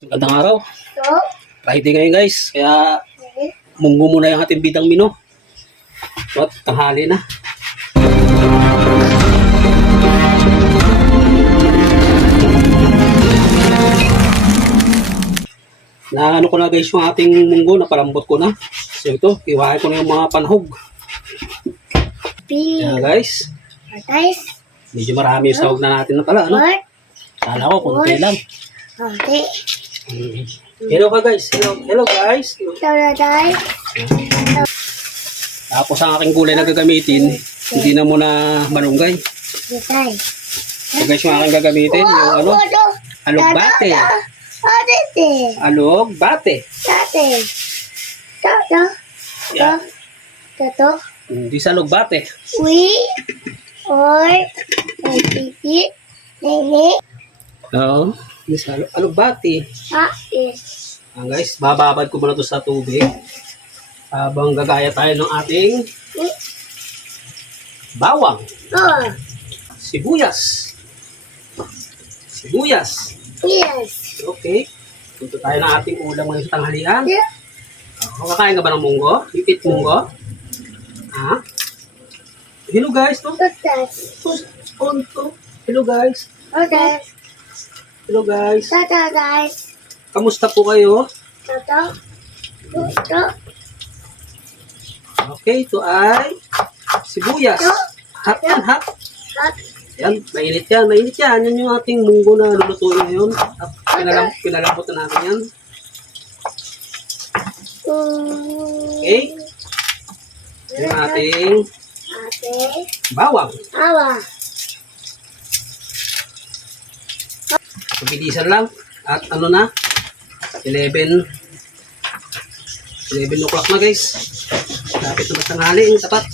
Magandang araw. So, Friday ngayon guys. Kaya munggo muna yung ating bidang mino. At tanghali na. Na ano ko na guys yung ating munggo. Napalambot ko na. So ito, iwain ko na yung mga panhog. Kaya guys, guys, medyo marami yung sahog na natin na pala. Ano? what? Kala ko konti lang. Okay. Hello ka guys. Hello guys. So, guys, Tapos ang aking gulay na gagamitin, hindi na muna malunggay. guys. So guys, yung aking gagamitin, yung ano, alugbate. Alugbate. Yeah. Hindi sa alugbate. Oo. Hindi sa alugbate. Guys, bababad ko muna to sa tubig. Habang gagaya tayo ng ating bawang. Sibuyas. Okay. Punto tayo ng ating ulam ngayon sa tanghalian. Kakain ka ba ng munggo? You eat munggo? Ha? Hello guys, no? Hello guys. Hello guys. Kamusta po kayo? Okay, ito ay sibuyas. Hot yan, hot. Yan, mainit yan. Yan yung ating munggo na lulutuin ngayon. Pinalambot na natin yan. Okay. Yung ating bawang. Pabilisan lang. At ano na? 11 o'clock na guys. Lapit na tanghali. Yung tapat.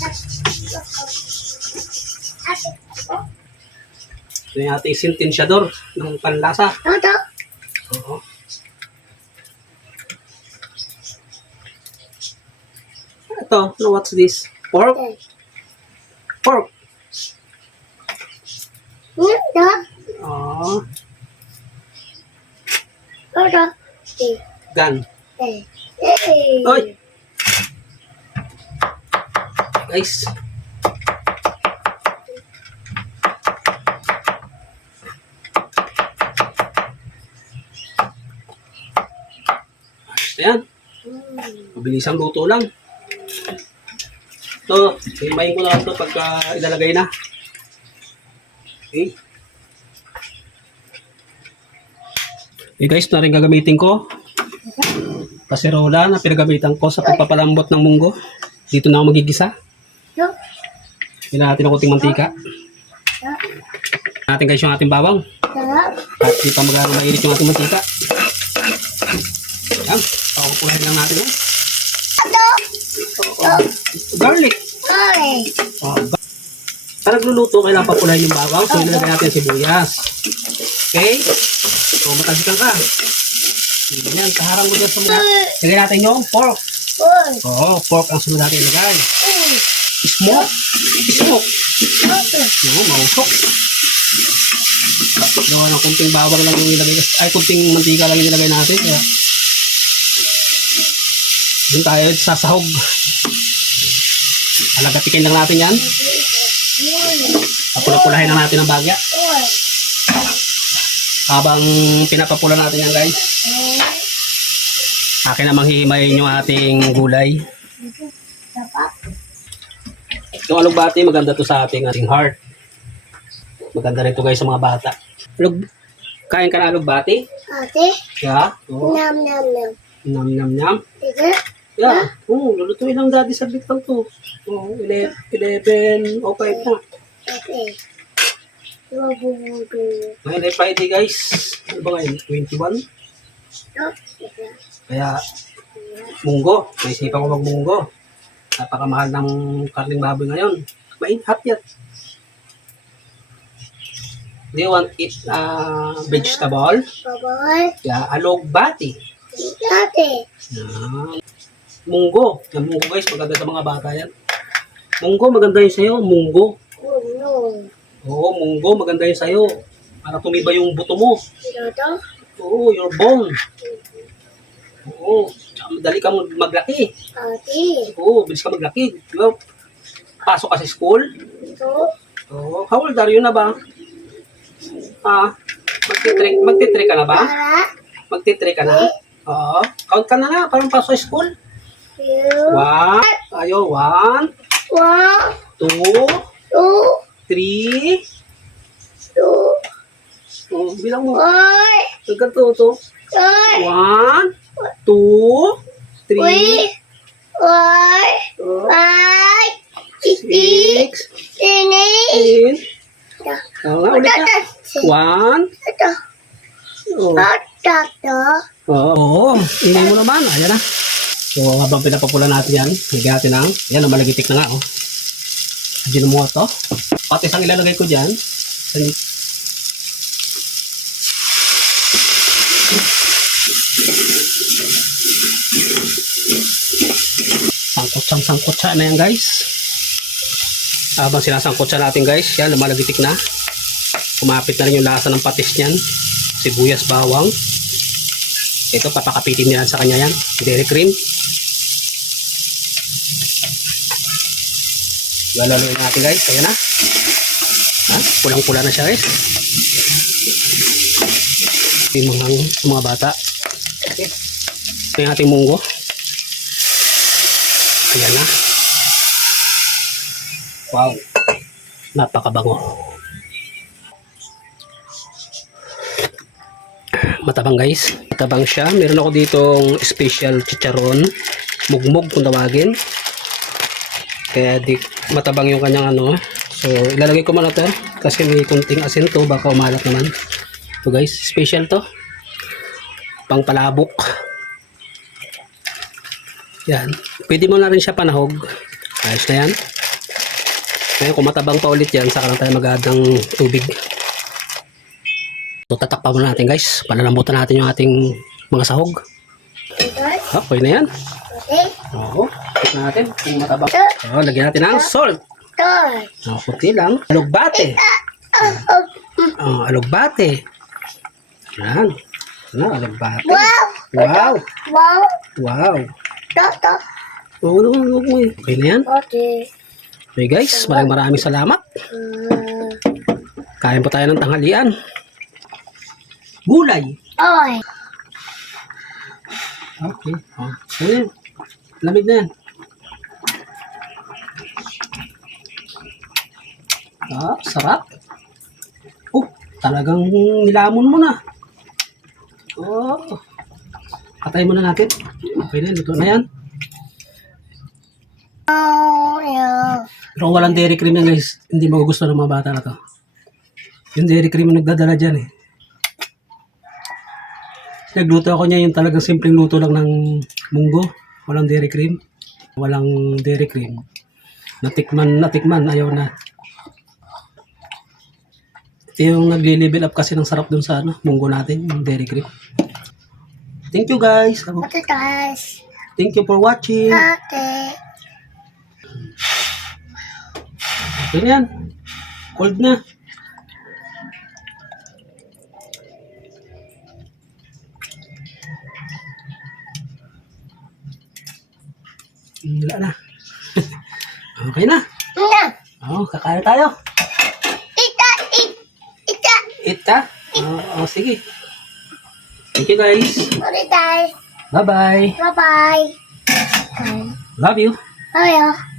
Ito yung ating sintensyador ng panlasa. Oo. Ito, no, what's this? Pork? Pork. Oh, gan. Oy! Guys. Ayan. Mabilisang luto lang. Ito, himayin ko na lang ito pagka ilalagay na. Okay. Okay guys, ito na rin gagamitin ko. Kaserola na pinagamitan ko sa pagpapalambot ng munggo. Dito na ako magigisa. Hinaan natin ng kunting mantika. Natin guys yung ating bawang. At di pa magano mainit yung ating mantika. Yan, pakukulahin lang natin. Garlic. Sa nagluluto, kailangan papulahin yung bawang. So, ilalagay natin sibuyas. Okay? So, matalsikan ka. Yan, kaharang mo dyan sa mga. Ilagay natin yung pork. Oo, pork ang sunod natin ilagay. Smoke. Oo, mausok. Gawa ng kunting bawang lang yung ilagay. Ay, kunting mantika lang yung ilagay natin. Kaya, yun tayo sasahog. Alagatikin lang natin yan. Papula-pulahin lang natin ang bagya. Habang pinapapula natin yan guys, akin namang hihimayin yung ating gulay. Yung alugbati, maganda to sa ating heart. Maganda rin to guys sa mga bata. Kain ka na alugbati? Yeah. Oh. Nam. Yeah. Lulutuin lang daddy sa bitang to. 11 o 5 na. Ngayon ay Friday guys. Ano ba ngayon? 21? Kaya munggo. Naisipan ko magmunggo. Napakamahal ng karning baboy ngayon. Hot yan. Do you want eat vegetable? Yeah, alugbati. Munggo. Yung munggo guys, maganda sa mga bata yan. Munggo, maganda yun sa'yo. Munggo. Oo, munggo, maganda yun sa'yo. Para tumiba yung buto mo. Oo, your bone. Oo. Madali ka maglaki. Ate. Oo, bilis ka maglaki. Di ba? Pasok ka sa school. Ito. Oo. How old are you na ba? Ha? Magtitrek ka na ba? Para. Magtitrek ka na? Oo. Count ka na nga. Parang pasok sa school. Two. Ayo, 1, 2, 1, 2, 3. 2, Oh, bilang mo. 4, Hanggang to. 5, 1, 2, 3, 4, 5, 6, 6, 7, 10. Ulit na. 1. Ito. Oh. Ito. Oo. Ingay mo naman. Ayan na. So, habang pinapapula natin yan, lagyan natin ng, yan, malagitik na nga, oh. Ajinomoto. Pati isang ilalagay ko dyan. Sangkotsa na yan, guys. Habang sinasangkotsa natin, guys, yan, lumalagitik na. Kumapit na rin yung lasa ng patis niyan. Sibuyas, bawang. Ito, papakapitin nila sa kanya yan. Dairy cream. Lalaluin natin, guys. Ayan na. Ha? Pulang-pula na siya, guys. Yung mga bata. Okay. Ito yung ating munggo. Ayan na. Wow. Napakabango. Matabang, guys. Matabang siya. Meron ako ditong special chicharon. Mugmog kung tawagin. Kaya matabang yung kanyang ano. So, ilalagay ko muna to. Kasi may kunting asin to. Baka umalat naman. So, guys. Special to. Pang palabok. Yan. Pwede mo na rin siya panahog. Ayos na yan. Ngayon, kung matabang pa ulit yan, saka lang tayo mag-add ng tubig. So, tatakpan muna natin, guys. Palalambutan natin yung ating mga sahog. Okay na yan. Oo. Tignan natin kung matabang. So, lagyan natin ng salt. Kunti lang. Alugbate. Alugbate. Yan. Ano, alugbate. Wow. Wow. Oo, okay na yan. Okay, guys. Maraming salamat. Kain po tayo ng tanghalian. Gulay. Okay. Ayan. Lamig na yan. Sarap. Talagang nilamon mo na. Patay muna natin. Okay na, luto na yan. Pero walang dairy cream yan, guys. Hindi magugustuhan ng mga bata na to. Yung dairy cream yung nagdadala dyan eh. Nagluto ako niya yung talagang simpleng luto lang ng munggo. Walang dairy cream. Walang dairy cream. Natikman, ayaw na. Ito yung nagli-level up kasi ng sarap dun sa munggo natin, yung dairy cream. Thank you, guys. Thank you for watching. Okay na yan. Cold na. Wala na. Okay na. Kakain tayo. Ita? Sige. Thank you, guys. Bye-bye. Bye-bye. Love you. Bye.